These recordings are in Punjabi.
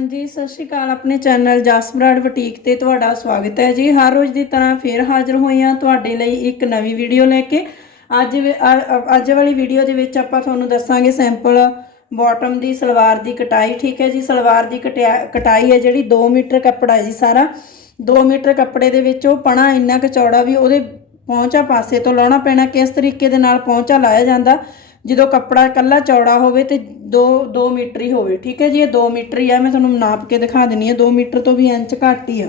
ਹਾਂਜੀ, ਸਤਿ ਸ਼੍ਰੀ ਅਕਾਲ ਆਪਣੇ ਚੈਨਲ ਜਸਬਰਾਡ ਬੁਟੀਕ ਤੇ ਤੁਹਾਡਾ ਸਵਾਗਤ ਹੈ ਜੀ। ਹਰ ਰੋਜ਼ ਦੀ ਤਰ੍ਹਾਂ ਫੇਰ ਹਾਜ਼ਰ ਹੋਏ ਹਾਂ ਤੁਹਾਡੇ ਲਈ ਇੱਕ ਨਵੀਂ ਵੀਡੀਓ ਲੈ ਕੇ। ਅੱਜ ਅੱਜ ਵਾਲੀ ਵੀਡੀਓ ਦੇ ਵਿੱਚ ਆਪਾਂ ਤੁਹਾਨੂੰ ਦੱਸਾਂਗੇ ਸੈਂਪਲ ਬਾਟਮ ਦੀ ਸਲਵਾਰ ਦੀ ਕਟਾਈ। ਠੀਕ ਹੈ ਜੀ, ਸਲਵਾਰ ਦੀ ਕਟਿਆ- ਕਟਾਈ ਹੈ ਜਿਹੜੀ 2 ਮੀਟਰ ਕੱਪੜਾ ਹੈ ਜੀ ਸਾਰਾ। 2 ਮੀਟਰ ਕੱਪੜੇ ਦੇ ਵਿੱਚ ਉਹ ਪਣਾ ਇੰਨਾ ਕੁ ਚੌੜਾ ਵੀ ਉਹਦੇ ਪਹੁੰਚਾ ਪਾਸੇ ਤੋਂ ਲਾਉਣਾ ਪੈਣਾ, ਕਿਸ ਤਰੀਕੇ ਦੇ ਨਾਲ ਪਹੁੰਚਾ ਲਾਇਆ ਜਾਂਦਾ। ਜਦੋਂ ਕੱਪੜਾ ਇਕੱਲਾ ਚੌੜਾ ਹੋਵੇ ਤੇ 2 2 ਮੀਟਰ ਹੀ ਹੋਵੇ ਠੀਕ ਹੈ ਜੀ? ਇਹ 2 ਮੀਟਰ ਹੀ ਆ ਮੈਂ ਤੁਹਾਨੂੰ ਨਾਪ ਕੇ ਦਿਖਾ ਦਿੰਨੀ ਆ 2 ਮੀਟਰ ਤੋਂ ਵੀ ਇੰਚ ਘੱਟ ਹੀ ਆ।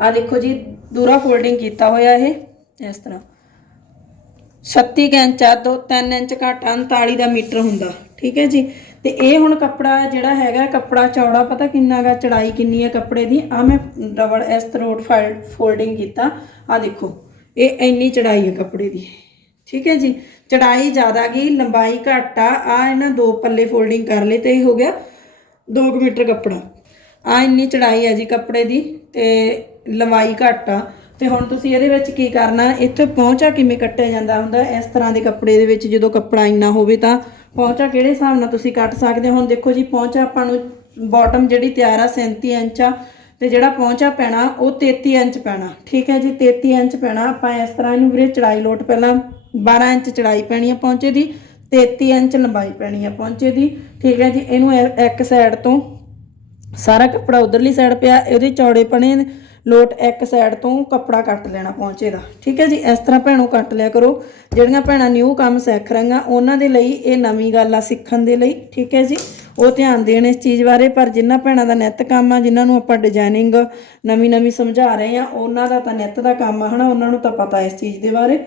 ਆ ਦੇਖੋ ਜੀ ਦੂਰਾ ਫੋਲਡਿੰਗ ਕੀਤਾ ਹੋਇਆ ਇਹ ਇਸ ਤਰ੍ਹਾਂ। 36 ਕੁ ਇੰਚ ਆ ਦੋ 3 ਇੰਚ ਘੱਟ ਆ, 39 ਦਾ ਮੀਟਰ ਹੁੰਦਾ ਠੀਕ ਹੈ ਜੀ? ਤੇ ਇਹ ਹੁਣ ਕੱਪੜਾ ਜਿਹੜਾ ਹੈਗਾ ਕੱਪੜਾ ਚੌੜਾ ਪਤਾ ਕਿੰਨਾ ਗਾ ਚੜਾਈ ਕਿੰਨੀ ਹੈ ਕੱਪੜੇ ਦੀ? ਆ ਮੈਂ ਡਬਲ ਇਸ ਤਰੋਟ ਫੋਲਡਿੰਗ ਕੀਤਾ। ਆ ਦੇਖੋ ਇਹ ਇੰਨੀ ਚੜਾਈ ਹੈ ਕੱਪੜੇ ਦੀ ਠੀਕ ਹੈ ਜੀ? ਚੜਾਈ ਜ਼ਿਆਦਾ ਗਈ, ਲੰਬਾਈ ਘੱਟ ਆ ਆ ਇਹਨਾਂ ਦੋ ਪੱਲੇ ਫੋਲਡਿੰਗ ਕਰ ਲਈ ਤੇ ਇਹ ਹੋ ਗਿਆ 2 ਮੀਟਰ ਕੱਪੜਾ। ਆ ਇੰਨੀ ਚੜਾਈ ਆ ਜੀ ਕੱਪੜੇ ਦੀ ਤੇ ਲੰਬਾਈ ਘੱਟ ਆ। ਤੇ ਹੁਣ ਤੁਸੀਂ ਇਹਦੇ ਵਿੱਚ ਕੀ ਕਰਨਾ, ਇੱਥੇ ਪਹੁੰਚਾ ਕਿਵੇਂ ਕੱਟਿਆ ਜਾਂਦਾ ਹੁੰਦਾ, ਇਸ ਤਰ੍ਹਾਂ ਦੇ ਕੱਪੜੇ ਦੇ ਵਿੱਚ ਜਦੋਂ ਕੱਪੜਾ ਇੰਨਾ ਹੋਵੇ ਤਾਂ ਪਹੁੰਚਾ ਕਿਹੜੇ ਹਿਸਾਬ ਨਾਲ ਤੁਸੀਂ ਕੱਟ ਸਕਦੇ ਹੋ? ਹੁਣ ਦੇਖੋ ਜੀ, ਪਹੁੰਚਾ ਆਪਾਂ ਨੂੰ ਬਾਟਮ ਜਿਹੜੀ ਤਿਆਰ ਆ 37 ਇੰਚ ਆ ਤੇ ਜਿਹੜਾ ਪਹੁੰਚਾ ਪੈਣਾ ਉਹ 33 ਇੰਚ ਪੈਣਾ। ਠੀਕ ਹੈ ਜੀ 33 ਇੰਚ ਪੈਣਾ, ਆਪਾਂ ਇਸ ਤਰ੍ਹਾਂ ਇਹਨੂੰ ਵੀਰੇ ਚੜਾਈ ਲੋਟ ਪਹਿਲਾਂ 12 ਇੰਚ ਚੜਾਈ ਪੈਣੀ ਆ ਪਹੁੰਚੇ ਦੀ 33 ਇੰਚ ਲੰਬਾਈ ਪੈਣੀ ਆ ਪਹੁੰਚੇ ਦੀ। ਠੀਕ ਹੈ ਜੀ, ਇਹਨੂੰ ਇੱਕ ਸਾਈਡ ਤੋਂ ਸਾਰਾ ਕੱਪੜਾ ਉਧਰਲੀ ਸਾਈਡ ਪਿਆ, ਇਹਦੇ ਚੌੜੇ ਪਣੇ ਲੋਟ ਇੱਕ ਸਾਈਡ ਤੋਂ ਕੱਪੜਾ ਕੱਟ ਲੈਣਾ ਪਹੁੰਚੇ ਦਾ। ਠੀਕ ਹੈ ਜੀ, ਇਸ ਤਰ੍ਹਾਂ ਭੈਣੋ ਕੱਟ ਲਿਆ ਕਰੋ। ਜਿਹੜੀਆਂ ਭੈਣਾਂ ਨਿਊ ਕੰਮ ਸਿੱਖ ਰਹੀਆਂ, ਉਹਨਾਂ ਦੇ ਲਈ ਇਹ ਨਵੀਂ ਗੱਲ ਆ ਸਿੱਖਣ ਦੇ ਲਈ। ਠੀਕ ਹੈ ਜੀ, ਉਹ ਧਿਆਨ ਦੇਣ ਇਸ ਚੀਜ਼ ਬਾਰੇ, ਪਰ ਜਿਨ੍ਹਾਂ ਭੈਣਾਂ ਦਾ ਨਿੱਤ ਕੰਮ ਆ ਜਿਨ੍ਹਾਂ ਨੂੰ ਆਪਾਂ ਡਿਜ਼ਾਈਨਿੰਗ ਨਵੀਂ ਨਵੀਂ ਸਮਝਾ ਰਹੇ ਆ, ਉਹਨਾਂ ਦਾ ਤਾਂ ਨਿੱਤ ਦਾ ਕੰਮ ਆ, ਹਨਾ? ਉਹਨਾਂ ਨੂੰ ਤਾਂ ਪਤਾ ਇਸ ਚੀਜ਼ ਦੇ ਬਾਰੇ।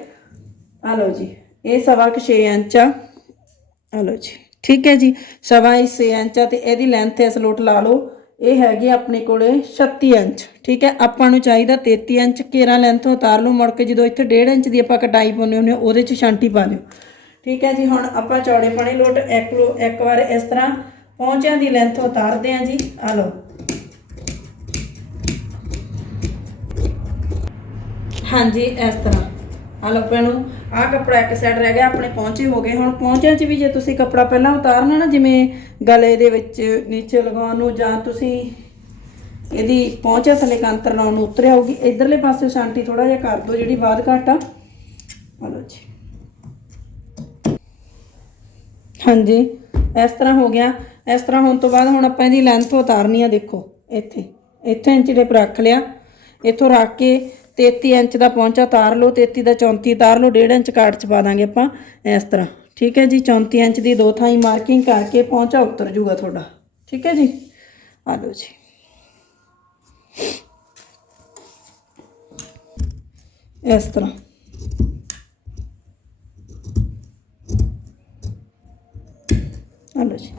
ਆ ਲਓ ਜੀ ਇਹ ਸਵਾ ਕੁ 6 ਇੰਚ ਆ। ਆ ਲਓ ਜੀ ਠੀਕ ਹੈ ਜੀ ਸਵਾ ਇਸ 6 ਇੰਚ ਆ ਤੇ ਇਹਦੀ ਲੈਂਥ ਇਸ ਲੋਟ ਲਾ ਲਓ। ਇਹ ਹੈਗੀ ਆਪਣੇ ਕੋਲੇ 36 ਇੰਚ ਠੀਕ ਹੈ ਆਪਾਂ ਨੂੰ ਚਾਹੀਦਾ 33 ਇੰਚ ਕੇਰਾ ਲੈਂਥ ਉਤਾਰ ਲਓ ਮੁੜ ਕੇ ਜਦੋਂ ਇੱਥੇ 1.5 ਇੰਚ ਦੀ ਆਪਾਂ ਕਟਾਈ ਪਾਉਂਦੇ ਹੁੰਦੇ ਹਾਂ, ਉਹਦੇ 'ਚ ਛਾਂਟੀ ਪਾ ਦਿਓ। ਠੀਕ ਹੈ ਜੀ ਹੁਣ ਆਪਾਂ ਚੌੜੇ ਪਣੇ ਲੋਟ ਇੱਕ ਲੋ ਇੱਕ ਵਾਰ ਇਸ ਤਰ੍ਹਾਂ ਪਹੁੰਚਿਆਂ ਦੀ ਲੈਂਥ ਉਤਾਰਦੇ ਹਾਂ ਜੀ ਆ ਲਓ। ਹਾਂਜੀ ਇਸ ਤਰ੍ਹਾਂ। ਆ ਲਓ ਭੈਣੋ ਆਹ ਕੱਪੜਾ ਇੱਕ ਸਾਈਡ ਰਹਿ ਗਿਆ, ਆਪਣੇ ਪਹੁੰਚੇ ਹੋ ਗਏ। ਹੁਣ ਪਹੁੰਚਿਆਂ 'ਚ ਵੀ ਜੇ ਤੁਸੀਂ ਕੱਪੜਾ ਪਹਿਲਾਂ ਉਤਾਰਨਾ ਨਾ, ਜਿਵੇਂ ਗਲੇ ਦੇ ਵਿੱਚ ਨੀਚੇ ਲਗਾਉਣ ਨੂੰ ਜਾਂ ਤੁਸੀਂ ਇਹਦੀ ਪਹੁੰਚਿਆ ਥੱਲੇ ਕੰਤਰ ਲਾਉਣ ਨੂੰ ਉਤਰਿਆ ਹੋਊਗੀ ਇਧਰਲੇ ਪਾਸੇ ਸ਼ਾਂਟੀ ਥੋੜਾ ਜਿਹਾ ਕਰ ਦਿਓ, ਜਿਹੜੀ ਬਾਅਦ ਘੱਟ ਆ। ਆ ਲਓ ਜੀ। ਹਾਂਜੀ, ਇਸ ਤਰ੍ਹਾਂ ਹੋ ਗਿਆ। ਇਸ ਤਰ੍ਹਾਂ ਹੋਣ ਤੋਂ ਬਾਅਦ ਹੁਣ ਆਪਾਂ ਇਹਦੀ ਲੈਂਥ ਉਤਾਰਨੀ ਆ, ਦੇਖੋ, ਇੱਥੇ। ਇੱਥੇ ਇੰਚ ਦੇ ਰੱਖ ਲਿਆ। ਇੱਥੋਂ ਰੱਖ ਕੇ 33 ਇੰਚ ਦਾ ਪਹੁੰਚਾ ਤਾਰ ਲਓ 33 ਦਾ 34 ਤਾਰ ਲਓ 1.5 ਇੰਚ ਕਾਟ ਚ ਪਾ ਦਾਂਗੇ ਆਪਾਂ ਇਸ ਤਰ੍ਹਾਂ। ਠੀਕ ਹੈ ਜੀ 34 ਇੰਚ ਦੀ ਦੋ ਥਾਈ ਮਾਰਕਿੰਗ ਕਰਕੇ ਪਹੁੰਚਾ ਉਤਰ ਜੂਗਾ ਤੁਹਾਡਾ। ਠੀਕ ਹੈ ਜੀ? ਆ ਲਓ ਜੀ। ਇਸ ਤਰ੍ਹਾਂ। ਆ ਲਓ ਜੀ।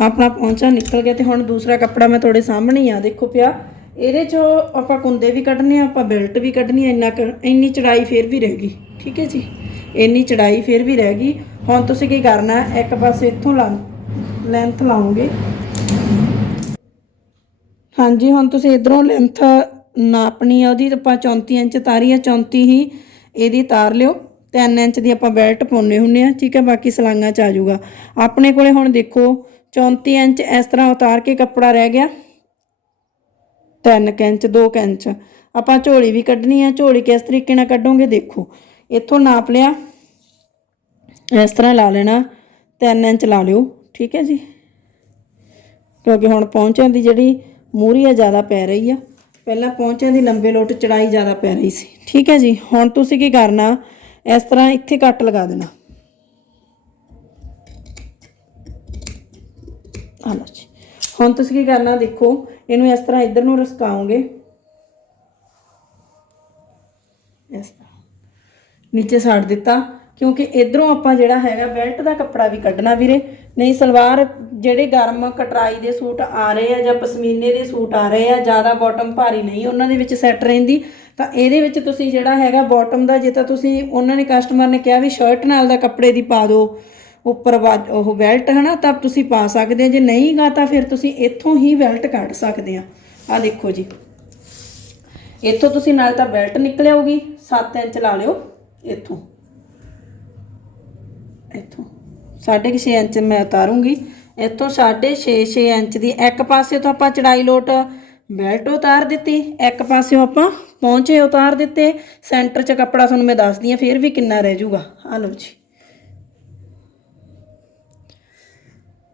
ਆਪਣਾ ਪਹੁੰਚਾ ਨਿਕਲ ਗਿਆ ਤੇ ਹੁਣ ਦੂਸਰਾ ਕੱਪੜਾ ਮੈਂ ਤੁਹਾਡੇ ਸਾਹਮਣੇ ਆ, ਦੇਖੋ ਪਿਆ। ਇਹਦੇ ਚੋਂ ਆਪਾਂ ਕੁੰਦੇ ਵੀ ਕੱਢਨੇ ਆ, ਆਪਾਂ ਬੈਲਟ ਵੀ ਕੱਢਣੀ ਆ, ਇੰਨਾ ਕੁ- ਇੰਨੀ ਚੜਾਈ ਫੇਰ ਵੀ ਰਹਿ ਗਈ। ਠੀਕ ਹੈ ਜੀ? ਇੰਨੀ ਚੜਾਈ ਫੇਰ ਵੀ ਰਹਿ ਗਈ। ਹੁਣ ਤੁਸੀਂ ਕੀ ਕਰਨਾ, ਇੱਕ ਪਾਸੇ ਇੱਥੋਂ ਲਾ ਲੈਂਥ ਲਾਉਂਗੇ ਹਾਂਜੀ, ਹੁਣ ਤੁਸੀਂ ਇਧਰੋਂ ਲੈਂਥ ਨਾਪਣੀ ਆ ਉਹਦੀ ਆਪਾਂ 34 ਇੰਚ ਤਾਰੀ ਆ 34 ਹੀ ਇਹਦੀ ਤਾਰ ਲਿਓ। 3 ਇੰਚ ਦੀ ਆਪਾਂ ਬੈਲਟ ਪਾਉਨੇ ਹੁੰਨੇ ਆ, ਠੀਕ ਹੈ? ਬਾਕੀ ਸਲਾਈਆਂ ਚ ਆ ਜਾਊਗਾ। ਆਪਣੇ ਕੋਲੇ ਹੁਣ ਦੇਖੋ 34 ਇੰਚ ਇਸ ਤਰ੍ਹਾਂ ਉਤਾਰ ਕੇ ਕੱਪੜਾ ਰਹਿ ਗਿਆ। 3 ਇੰਚ 2 ਇੰਚ ਆਪਾਂ ਝੋਲੀ ਵੀ ਕੱਢਣੀ ਹੈ ਝੋਲੀ ਕਿਸ ਤਰੀਕੇ ਨਾਲ ਕੱਢੋਗੇ ਦੇਖੋ। ਇੱਥੋਂ ਨਾਪ ਲਿਆ। ਇਸ ਤਰ੍ਹਾਂ ਲਾ ਲੈਣਾ। 3 ਇੰਚ ਲਾ ਲਿਓ। ਠੀਕ ਹੈ ਜੀ? ਕਿਉਂਕਿ ਹੁਣ ਪਹੁੰਚਿਆਂ ਦੀ ਜਿਹੜੀ ਮੂਰੀ ਆ, ਜ਼ਿਆਦਾ ਪੈ ਰਹੀ ਆ। ਪਹਿਲਾਂ ਪਹੁੰਚਿਆਂ ਦੀ ਲੰਬੇ ਲੋਟ ਚੜਾਈ ਜ਼ਿਆਦਾ ਪੈ ਰਹੀ ਸੀ। ਠੀਕ ਹੈ ਜੀ? ਹੁਣ ਤੁਸੀਂ ਕੀ ਕਰਨਾ? ਇਸ ਤਰ੍ਹਾਂ ਇੱਥੇ ਕੱਟ ਲਗਾ ਦੇਣਾ। ਆ ਜੀ। ਹੁਣ ਤੁਸੀਂ ਕੀ ਕਰਨਾ, ਦੇਖੋ, ਇਹਨੂੰ ਇਸ ਤਰ੍ਹਾਂ ਇੱਧਰ ਨੂੰ ਰਸਕਾਓਗੇ। ਇਸ ਤਰ੍ਹਾਂ। ਨੀਚੇ ਸਾੜ ਦਿੱਤਾ, ਕਿਉਂਕਿ ਇਧਰੋਂ ਆਪਾਂ ਜਿਹੜਾ ਹੈਗਾ ਬੈਲਟ ਦਾ ਕੱਪੜਾ ਵੀ ਕੱਢਣਾ ਵੀਰੇ। ਨਹੀਂ, ਸਲਵਾਰ ਜਿਹੜੇ ਗਰਮ ਕਟਰਾਈ ਦੇ ਸੂਟ ਆ ਰਹੇ ਆ ਜਾਂ ਪਸ਼ਮੀਨੇ ਦੇ ਸੂਟ ਆ ਰਹੇ ਆ, ਜ਼ਿਆਦਾ ਬਾਟਮ ਭਾਰੀ ਨਹੀਂ, ਉਹਨਾਂ ਦੇ ਵਿੱਚ ਸੈੱਟ ਰਹਿੰਦੀ। ਤਾਂ ਇਹਦੇ ਵਿੱਚ ਤੁਸੀਂ ਜਿਹੜਾ ਹੈਗਾ ਬਾਟਮ ਦਾ, ਜੇ ਤਾਂ ਤੁਸੀਂ, ਉਹਨਾਂ ਨੇ ਕਸਟਮਰ ਨੇ ਕਿਹਾ ਵੀ ਸ਼ਰਟ ਨਾਲ ਦਾ ਕੱਪੜੇ ਦੀ ਪਾ ਦਿਓ। ਉੱਪਰ ਵਾ- ਉਹ ਬੈਲਟ ਹਨਾ, ਤਾਂ ਤੁਸੀਂ ਪਾ ਸਕਦੇ ਆ ਜੇ ਨਹੀਂ ਗਾ ਤਾਂ ਫਿਰ ਤੁਸੀਂ ਇੱਥੋਂ ਹੀ ਬੈਲਟ ਕੱਢ ਸਕਦੇ ਆ। ਆ ਦੇਖੋ ਜੀ। ਇੱਥੋਂ ਤੁਸੀਂ ਨਾਲ ਤਾਂ ਬੈਲਟ ਨਿਕਲ ਆਊਗੀ। 7 ਇੰਚ ਲਾ ਲਿਓ। ਇੱਥੋਂ। ਇੱਥੋਂ। 6.5 ਇੰਚ ਮੈਂ ਉਤਾਰੂੰਗੀ। ਇੱਥੋਂ 6.5 6 ਇੰਚ ਦੀ ਇੱਕ ਪਾਸੇ ਤੋਂ ਆਪਾਂ ਚੜਾਈ ਲੋਟ ਬੈਲਟ ਉਤਾਰ ਦਿੱਤੀ। ਇੱਕ ਪਾਸਿਓਂ ਆਪਾਂ ਪਹੁੰਚੇ ਉਤਾਰ ਦਿੱਤੇ। ਸੈਂਟਰ 'ਚ ਕੱਪੜਾ ਤੁਹਾਨੂੰ ਮੈਂ ਦੱਸਦੀ ਆ ਫਿਰ ਵੀ ਕਿੰਨਾ ਰਹਿ ਜਾਊਗਾ। ਆ ਲਓ ਜੀ।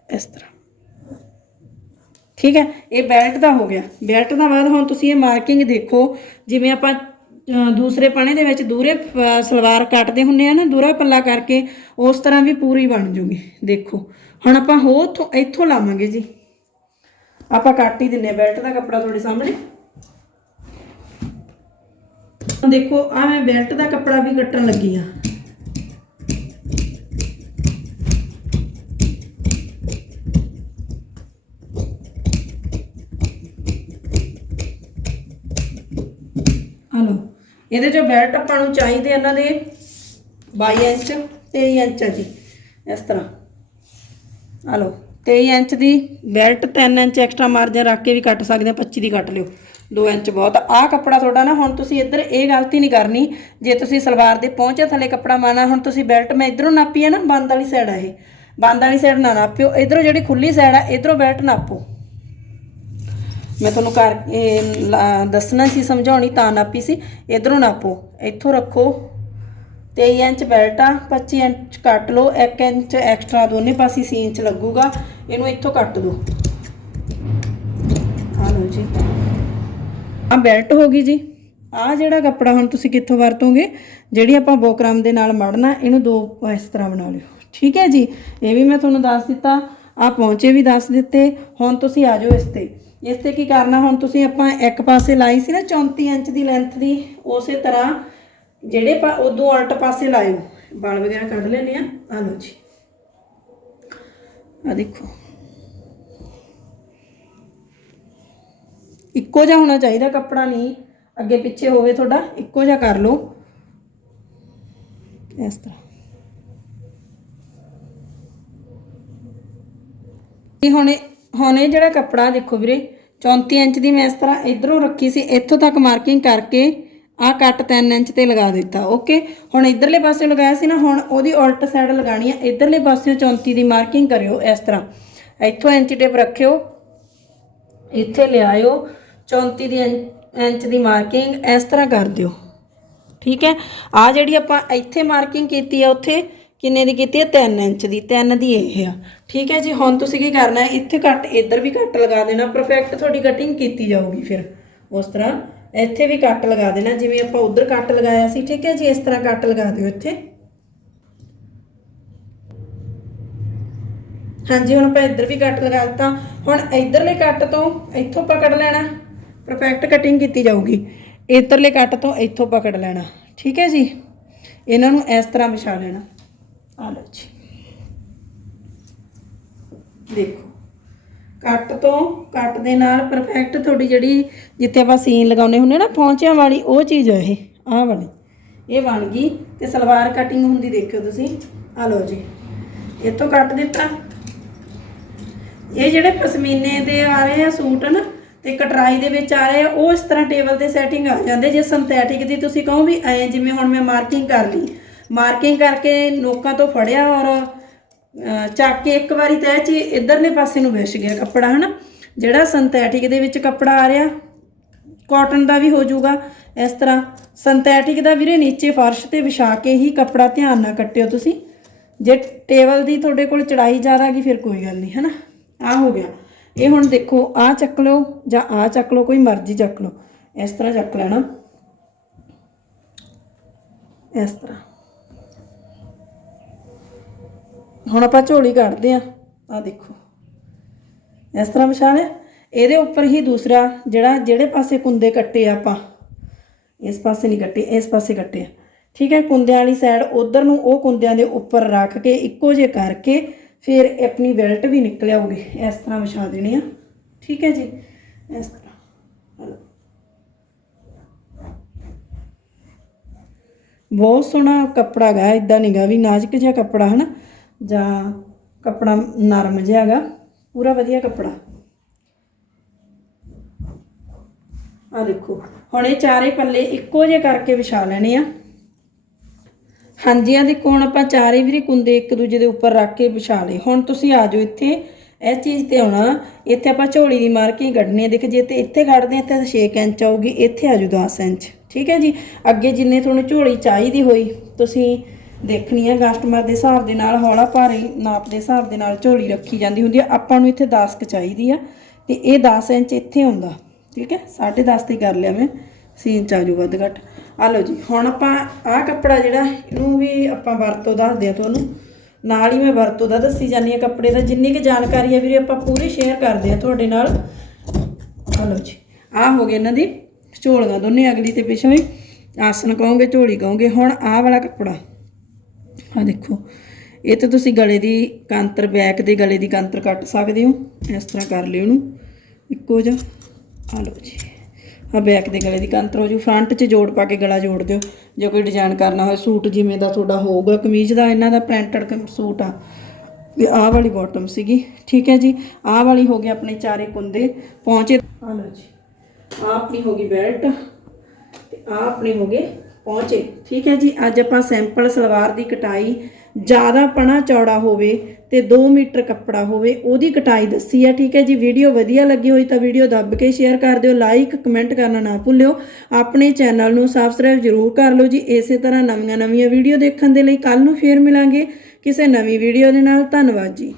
ਇਸ ਤਰ੍ਹਾਂ। ਠੀਕ ਹੈ, ਇਹ ਬੈਲਟ ਦਾ ਹੋ ਗਿਆ। ਬੈਲਟ ਦਾ ਬਾਅਦ ਹੁਣ ਤੁਸੀਂ ਇਹ ਮਾਰਕਿੰਗ ਦੇਖੋ, ਜਿਵੇਂ ਆਪਾਂ ਦੂਸਰੇ ਪਾਣੇ ਦੇ ਵਿੱਚ ਦੂਰੇ ਸਲਵਾਰ ਕੱਟਦੇ ਹੁੰਨੇ ਆ ਨਾ, ਦੂਰਾ ਪੱਲਾ ਕਰਕੇ, ਉਸ ਤਰ੍ਹਾਂ ਵੀ ਪੂਰੀ ਬਣ ਜੂਗੀ। ਦੇਖੋ, ਹੁਣ ਆਪਾਂ ਹੋ ਇੱਥੋਂ ਲਾਵਾਂਗੇ ਜੀ। ਆਪਾਂ ਕੱਟ ਹੀ ਦਿੰਨੇ ਆ ਬੈਲਟ ਦਾ ਕੱਪੜਾ ਤੁਹਾਡੇ ਸਾਹਮਣੇ। ਦੇਖੋ ਆ ਮੈਂ ਬੈਲਟ ਦਾ ਕੱਪੜਾ ਵੀ ਕੱਟਣ ਲੱਗੀ ਆ ਹਲੋ ਇਹਦੇ ਜੋ ਬੈਲਟ ਆਪਾਂ ਨੂੰ ਚਾਹੀਦੇ ਇਹਨਾਂ ਦੇ 22 ਇੰਚ 23 ਇੰਚ ਆ ਜੀ, ਇਸ ਤਰ੍ਹਾਂ। ਹਲੋ 23 ਇੰਚ ਦੀ ਬੈਲਟ 3 ਇੰਚ ਐਕਸਟਰਾ ਮਾਰਜਨ ਰੱਖ ਕੇ ਵੀ ਕੱਟ ਸਕਦੇ ਆ 25 ਦੀ ਕੱਟ ਲਿਓ 2 ਇੰਚ ਬਹੁਤ। ਆਹ ਕੱਪੜਾ ਤੁਹਾਡਾ ਨਾ, ਹੁਣ ਤੁਸੀਂ ਇੱਧਰ ਇਹ ਗਲਤੀ ਨਹੀਂ ਕਰਨੀ, ਜੇ ਤੁਸੀਂ ਸਲਵਾਰ ਦੇ ਪਹੁੰਚੇ ਥੱਲੇ ਕੱਪੜਾ ਮਾਰਨਾ, ਹੁਣ ਤੁਸੀਂ ਬੈਲਟ ਮੈਂ ਇਧਰੋਂ ਨਾਪੀ ਹੈ ਨਾ, ਬੰਦ ਵਾਲੀ ਸਾਈਡ ਆ ਇਹ। ਬੰਦ ਵਾਲੀ ਸਾਈਡ ਨਾ ਨਾਪਿਓ, ਇਧਰੋਂ ਜਿਹੜੀ ਖੁੱਲੀ ਸਾਈਡ ਆ, ਇਧਰੋਂ ਬੈਲਟ ਨਾਪੋ। ਮੈਂ ਤੁਹਾਨੂੰ ਕਰ ਇਹ ਦੱਸਣਾ ਸੀ, ਸਮਝਾਉਣੀ ਤਾਂ ਨਾਪੀ ਸੀ। ਇਧਰੋਂ ਨਾਪੋ, ਇੱਥੋਂ ਰੱਖੋ। 23 ਇੰਚ ਬੈਲਟ ਆ 25 ਇੰਚ ਕੱਟ ਲਓ 1 ਇੰਚ ਐਕਸਟਰਾ ਦੋਨੇ ਪਾਸੇ ਸੀ ਇੰਚ ਲੱਗੂਗਾ। ਇਹਨੂੰ ਇੱਥੋਂ ਕੱਟ ਦਿਓ ਆ ਲਓ ਜੀ। ਆ ਬੈਲਟ ਹੋ ਗਈ ਜੀ। ਆ ਜਿਹੜਾ ਕੱਪੜਾ ਹੁਣ ਤੁਸੀਂ ਕਿੱਥੋਂ ਵਰਤੋਗੇ, ਜਿਹੜੀ ਆਪਾਂ ਬੋਕਰਮ ਦੇ ਨਾਲ ਮੜਨਾ, ਇਹਨੂੰ ਦੋ ਇਸ ਤਰ੍ਹਾਂ ਬਣਾ ਲਿਓ। ਠੀਕ ਹੈ ਜੀ? ਇਹ ਵੀ ਮੈਂ ਤੁਹਾਨੂੰ ਦੱਸ ਦਿੱਤਾ ਆ ਪਹੁੰਚੇ ਵੀ ਦੱਸ ਦਿੱਤੇ, ਹੁਣ ਤੁਸੀਂ ਆ ਜਾਓ ਇਸ ਤੇ। ਇਸ ਤੇ ਕੀ ਕਰਨਾ ਹੁਣ ਤੁਸੀਂ ਆਪਾਂ ਇੱਕ ਪਾਸੇ ਲਾਈ ਸੀ ਨਾ 34 ਇੰਚ ਦੀ ਲੈਂਥ ਦੀ, ਉਸੇ ਤਰ੍ਹਾਂ ਜਿਹੜੇ ਉਦੋਂ ਉਲਟ ਪਾਸੇ ਲਾਇਓ। ਵਾਲ ਵਗੈਰਾ ਕੱਢ ਲੈਣੇ ਆ। ਆ ਲਓ ਜੀ। ਆ ਦੇਖੋ। ਇੱਕੋ ਜਿਹਾ ਹੋਣਾ ਚਾਹੀਦਾ ਕੱਪੜਾ ਨਹੀਂ। ਅੱਗੇ ਪਿੱਛੇ ਹੋਵੇ ਤੁਹਾਡਾ, ਇੱਕੋ ਜਿਹਾ ਕਰ ਲਓ। ਇਸ ਤਰ੍ਹਾਂ। ਇਹ ਹੁਣ ਹੁਣ ਇਹ ਜਿਹੜਾ ਕੱਪੜਾ ਦੇਖੋ ਵੀਰੇ 34 ਇੰਚ ਦੀ ਮੈਂ ਇਸ ਤਰ੍ਹਾਂ ਇਧਰੋਂ ਰੱਖੀ ਸੀ, ਇੱਥੋਂ ਤੱਕ ਮਾਰਕਿੰਗ ਕਰਕੇ ਆਹ ਕੱਟ 3 ਇੰਚ ਤੇ ਲਗਾ ਦਿੱਤਾ ਓਕੇ ਹੁਣ ਇਧਰਲੇ ਪਾਸੇ ਲਗਾਇਆ ਸੀ ਨਾ, ਹੁਣ ਉਹਦੀ ਉਲਟ ਸਾਈਡ ਲਗਾਣੀ ਹੈ ਇਧਰਲੇ ਪਾਸੇ 34 ਦੀ ਮਾਰਕਿੰਗ ਕਰਿਓ ਇਸ ਤਰ੍ਹਾਂ। ਇੱਥੋਂ ਇੰਚ ਟੇਪ ਰੱਖਿਓ, ਇੱਥੇ ਲਿਆਇਓ 34 ਦੀ ਇੰਚ- ਇੰਚ ਦੀ ਮਾਰਕਿੰਗ ਇਸ ਤਰ੍ਹਾਂ ਕਰ ਦਿਓ, ਠੀਕ ਹੈ? ਆ ਜਿਹੜੀ ਆਪਾਂ ਇੱਥੇ ਮਾਰਕਿੰਗ ਕੀਤੀ ਆ ਉੱਥੇ ਕਿੰਨੇ ਦੀ ਕੀਤੀ ਹੈ 3 ਇੰਚ ਦੀ 3 ਦੀ ਇਹ ਆ। ਠੀਕ ਹੈ ਜੀ, ਹੁਣ ਤੁਸੀਂ ਕੀ ਕਰਨਾ ਹੈ? ਇੱਥੇ ਕੱਟ ਇੱਧਰ ਵੀ ਕੱਟ ਲਗਾ ਦੇਣਾ। ਪਰਫੈਕਟ ਤੁਹਾਡੀ ਕਟਿੰਗ ਕੀਤੀ ਜਾਊਗੀ ਫਿਰ। ਉਸ ਤਰ੍ਹਾਂ ਇੱਥੇ ਵੀ ਕੱਟ ਲਗਾ ਦੇਣਾ, ਜਿਵੇਂ ਆਪਾਂ ਉਧਰ ਕੱਟ ਲਗਾਇਆ ਸੀ। ਠੀਕ ਹੈ ਜੀ, ਇਸ ਤਰ੍ਹਾਂ ਕੱਟ ਲਗਾ ਦਿਓ ਇੱਥੇ। ਹਾਂਜੀ, ਹੁਣ ਆਪਾਂ ਇੱਧਰ ਵੀ ਕੱਟ ਲਗਾ ਦਿੱਤਾ। ਹੁਣ ਇੱਧਰਲੇ ਕੱਟ ਤੋਂ ਇੱਥੋਂ ਪਕੜ ਲੈਣਾ। ਪਰਫੈਕਟ ਕਟਿੰਗ ਕੀਤੀ ਜਾਊਗੀ। ਇੱਧਰਲੇ ਕੱਟ ਤੋਂ ਇੱਥੋਂ ਪਕੜ ਲੈਣਾ। ਠੀਕ ਹੈ ਜੀ। ਇਹਨਾਂ ਨੂੰ ਇਸ ਤਰ੍ਹਾਂ ਵਿਛਾ ਲੈਣਾ। ਆ ਲਓ ਜੀ। ਦੇਖੋ, ਕੱਟ ਤੋਂ ਕੱਟ ਦੇ ਨਾਲ ਪਰਫੈਕਟ ਤੁਹਾਡੀ ਜਿਹੜੀ ਜਿੱਥੇ ਆਪਾਂ ਸੀਨ ਲਗਾਉਨੇ ਹੁੰਦੇ ਨਾ ਪਹੁੰਚਿਆਂ ਵਾਲੀ, ਉਹ ਚੀਜ਼ ਹੈ ਇਹ, ਆਹ ਵਾਲੀ। ਇਹ ਬਣ ਗਈ ਤੇ ਸਲਵਾਰ ਕਟਿੰਗ ਹੁੰਦੀ ਦੇਖਿਓ ਤੁਸੀਂ। ਆ ਲਓ ਜੀ। ਇੱਥੋਂ ਕੱਟ ਦਿੱਤਾ। ਇਹ ਜਿਹੜੇ ਪਸ਼ਮੀਨੇ ਦੇ ਆ ਰਹੇ ਆ ਸੂਟ ਨਾ, ਤੇ ਕਟਰਾਈ ਦੇ ਵਿੱਚ ਆ ਰਹੇ ਆ, ਉਹ ਇਸ ਤਰ੍ਹਾਂ ਟੇਬਲ ਤੇ ਸੈਟਿੰਗ ਆ ਜਾਂਦੇ, ਜੇ ਸਿੰਥੈਟਿਕ ਦੀ ਤੁਸੀਂ ਕਹੋ ਵੀ ਐ ਜਿਵੇਂ ਹੁਣ ਮੈਂ ਮਾਰਕਿੰਗ ਕਰ ਲਈ। ਮਾਰਕਿੰਗ ਕਰਕੇ ਲੋਕਾਂ ਤੋਂ ਫੜਿਆ ਔਰ ਚੱਕ ਕੇ ਇੱਕ ਵਾਰੀ ਤੈਅ ਚ ਇਧਰਲੇ ਪਾਸੇ ਨੂੰ ਵਿਛ ਗਿਆ ਕੱਪੜਾ, ਹਨਾ? ਜਿਹੜਾ ਸਿੰਥੈਟਿਕ ਦੇ ਵਿੱਚ ਕੱਪੜਾ ਆ ਰਿਹਾ ਕਾਟਨ ਦਾ ਵੀ ਹੋ ਜਾਊਗਾ। ਇਸ ਤਰ੍ਹਾਂ ਸਿੰਥੈਟਿਕ ਦਾ ਵੀਰੇ ਨੀਚੇ ਫਰਸ਼ ਤੇ ਵਿਛਾ ਕੇ ਹੀ ਕੱਪੜਾ ਧਿਆਨ ਨਾਲ ਕੱਟਿਓ ਤੁਸੀਂ। ਜੇ ਟੇਬਲ ਦੀ ਤੁਹਾਡੇ ਕੋਲ ਚੜਾਈ ਜ਼ਿਆਦਾ ਗਈ ਫਿਰ ਕੋਈ ਗੱਲ ਨਹੀਂ, ਹਨਾ? ਆ ਹੋ ਗਿਆ। ਇਹ ਹੁਣ ਦੇਖੋ ਆ ਚੱਕ ਲਓ ਜਾਂ ਆ ਚੱਕ ਲਓ, ਕੋਈ ਮਰਜ਼ੀ ਚੱਕ ਲਓ। ਇਸ ਤਰ੍ਹਾਂ ਚੱਕ ਲੈਣਾ। ਇਸ ਤਰ੍ਹਾਂ। ਹੁਣ ਆਪਾਂ ਝੋਲੀ ਕੱਢਦੇ ਆ ਆ ਦੇਖੋ। ਇਸ ਤਰ੍ਹਾਂ ਵਿਛਾ ਲਿਆ ਇਹਦੇ ਉੱਪਰ ਹੀ ਦੂਸਰਾ ਜਿਹੜਾ, ਜਿਹੜੇ ਪਾਸੇ ਕੁੰਦੇ ਕੱਟੇ ਆ ਆਪਾਂ। ਇਸ ਪਾਸੇ ਨਹੀਂ ਕੱਟੇ, ਇਸ ਪਾਸੇ ਕੱਟੇ ਆ। ਠੀਕ ਹੈ, ਕੁੰਦਿਆਂ ਵਾਲੀ ਸਾਈਡ ਉਧਰ ਨੂੰ ਉਹ ਕੁੰਦਿਆਂ ਦੇ ਉੱਪਰ ਰੱਖ ਕੇ ਇੱਕੋ ਜੇ ਕਰਕੇ ਫਿਰ ਆਪਣੀ ਬੈਲਟ ਵੀ ਨਿਕਲ ਆਊਗੀ। ਇਸ ਤਰ੍ਹਾਂ ਵਿਛਾ ਦੇਣੀ ਆ। ਠੀਕ ਹੈ ਜੀ। ਇਸ ਤਰ੍ਹਾਂ। ਬਹੁਤ ਸੋਹਣਾ ਕੱਪੜਾ ਗਾ ਇਦਾਂ ਨਹੀਂਗਾ ਵੀ ਨਾਜ਼ੁਕ ਜਿਹਾ ਕੱਪੜਾ, ਹਨਾ? ਜਾਂ ਕੱਪੜਾ ਨਰਮ ਜਿਹਾ ਹੈਗਾ, ਪੂਰਾ ਵਧੀਆ ਕੱਪੜਾ। ਆ ਦੇਖੋ, ਹੁਣ ਇਹ ਚਾਰੇ ਪੱਲੇ ਇੱਕੋ ਜਿਹੇ ਕਰਕੇ ਵਿਛਾ ਲੈਣੇ ਆ। ਹਾਂਜੀ ਆ ਦੇਖੋ ਹੁਣ ਆਪਾਂ ਚਾਰੇ ਵੀਰੇ ਕੁੰਦੇ ਇੱਕ ਦੂਜੇ ਦੇ ਉੱਪਰ ਰੱਖ ਕੇ ਵਿਛਾ ਲਏ। ਹੁਣ ਤੁਸੀਂ ਆ ਜਾਓ ਇੱਥੇ ਇਸ ਚੀਜ਼ ਤੇ ਆਉਣਾ। ਇੱਥੇ ਆਪਾਂ ਝੋਲੀ ਦੀ ਮਾਰਕਿੰਗ ਕੱਢਣੀ ਹੈ ਦੇਖ, ਜੇ ਤੇ ਇੱਥੇ ਕੱਢਦੇ ਹਾਂ ਤਾਂ 6 ਇੰਚ ਆਊਗੀ, ਇੱਥੇ ਆ ਆਜੂ 10 ਇੰਚ। ਠੀਕ ਹੈ ਜੀ? ਅੱਗੇ ਜਿੰਨੇ ਤੁਹਾਨੂੰ ਝੋਲੀ ਚਾਹੀਦੀ ਹੋਈ, ਤੁਸੀਂ ਦੇਖਣੀ ਹੈ ਕਸਟਮਰ ਦੇ ਹਿਸਾਬ ਦੇ ਨਾਲ, ਹੌਲਾ ਭਾਰੀ ਨਾਪ ਦੇ ਹਿਸਾਬ ਦੇ ਨਾਲ ਝੋਲੀ ਰੱਖੀ ਜਾਂਦੀ ਹੁੰਦੀ ਹੈ ਆਪਾਂ ਨੂੰ ਇੱਥੇ 10 ਕੁ ਚਾਹੀਦੀ ਆ ਤੇ ਇਹ 10 ਇੰਚ ਇੱਥੇ ਹੁੰਦਾ, ਠੀਕ ਹੈ? 10.5 ਤੇ ਕਰ ਲਿਆ ਮੈਂ, ਸੀਨ ਚ ਆਜੂ ਵੱਧ ਘੱਟ। ਆ ਲਓ ਜੀ, ਹੁਣ ਆਪਾਂ ਆਹ ਕੱਪੜਾ ਜਿਹੜਾ, ਇਹਨੂੰ ਵੀ ਆਪਾਂ ਵਰਤੋਂ ਦੱਸਦੇ ਆ ਤੁਹਾਨੂੰ। ਨਾਲ ਹੀ ਮੈਂ ਵਰਤੋਂ ਦਾ ਦੱਸੀ ਜਾਂਦੀ ਆ ਕੱਪੜੇ ਦਾ, ਜਿੰਨੀ ਕੁ ਜਾਣਕਾਰੀ ਹੈ ਵੀਰੇ ਆਪਾਂ ਪੂਰੀ ਸ਼ੇਅਰ ਕਰਦੇ ਆ ਤੁਹਾਡੇ ਨਾਲ। ਆ ਲਓ ਜੀ, ਆਹ ਹੋ ਗਏ ਇਹਨਾਂ ਦੀ ਝੋਲੀਆਂ ਦੋਨੇ ਅਗਲੀ ਤੇ ਪਿਛਲੀ। ਆਸਨ ਕਹੋਗੇ, ਝੋਲੀ ਕਹੋਗੇ, ਹੁਣ ਆਹ ਵਾਲਾ ਕੱਪੜਾ। ਆ ਦੇਖੋ, ਇਹ ਤੇ ਤੁਸੀਂ ਗਲੇ ਦੀ ਕਾਂਤਰ ਬੈਕ ਦੇ ਗਲੇ ਦੀ ਕਾਂਤਰ ਕੱਟ ਸਕਦੇ ਹੋ। ਇਸ ਤਰ੍ਹਾਂ ਕਰ ਲਿਓ ਉਹਨੂੰ ਇੱਕੋ ਜਿਹਾ। ਆ ਲਓ ਜੀ। ਆ ਬੈਕ ਦੇ ਗਲੇ ਦੀ ਕਾਂਤਰ ਹੋ ਜੂ। ਫਰੰਟ 'ਚ ਜੋੜ ਪਾ ਕੇ ਗਲਾ ਜੋੜ ਦਿਓ। ਜੇ ਕੋਈ ਡਿਜ਼ਾਈਨ ਕਰਨਾ ਹੋਵੇ ਸੂਟ ਜਿਵੇਂ ਦਾ ਤੁਹਾਡਾ ਹੋਊਗਾ, ਕਮੀਜ਼ ਦਾ, ਇਹਨਾਂ ਦਾ ਪ੍ਰਿੰਟਡ ਸੂਟ ਆ। ਤੇ ਆਹ ਵਾਲੀ ਬਾਟਮ ਸੀਗੀ। ਠੀਕ ਹੈ ਜੀ। ਆਹ ਵਾਲੀ ਹੋ ਗਈ ਆਪਣੇ ਚਾਰੇ ਕੁੰਦੇ। ਪਹੁੰਚੇ। ਆ ਲਓ ਜੀ। ਆਹ ਆਪਣੀ ਹੋ ਗਈ ਬੈਲਟ ਤੇ ਆ ਆਪਣੇ ਹੋ ਗਏ ਪਹੁੰਚੇ। ਠੀਕ ਹੈ ਜੀ, ਅੱਜ ਆਪਾਂ ਸੈਂਪਲ ਸਲਵਾਰ ਦੀ ਕਟਾਈ, ਜ਼ਿਆਦਾ ਪਣਾ ਚੌੜਾ ਹੋਵੇ ਤੇ 2 ਮੀਟਰ ਕੱਪੜਾ ਹੋਵੇ, ਉਹਦੀ ਕਟਾਈ ਦੱਸੀ ਹੈ। ਠੀਕ ਹੈ ਜੀ, ਵੀਡੀਓ ਵਧੀਆ ਲੱਗੀ ਹੋਈ ਤਾਂ ਵੀਡੀਓ ਦੱਬ ਕੇ ਸ਼ੇਅਰ ਕਰ ਦਿਓ, ਲਾਈਕ, ਕਮੈਂਟ ਕਰਨਾ ਨਾ ਭੁੱਲਿਓ। ਆਪਣੇ ਚੈਨਲ ਨੂੰ ਸਬਸਕ੍ਰਾਈਬ ਜ਼ਰੂਰ ਕਰ ਲਓ ਜੀ। ਇਸੇ ਤਰ੍ਹਾਂ ਨਵੀਆਂ ਨਵੀਆਂ ਵੀਡੀਓ ਦੇਖਣ ਦੇ ਲਈ ਕੱਲ ਨੂੰ ਫੇਰ ਮਿਲਾਂਗੇ ਕਿਸੇ ਨਵੀਂ ਵੀਡੀਓ ਦੇ ਨਾਲ। ਧੰਨਵਾਦ ਜੀ।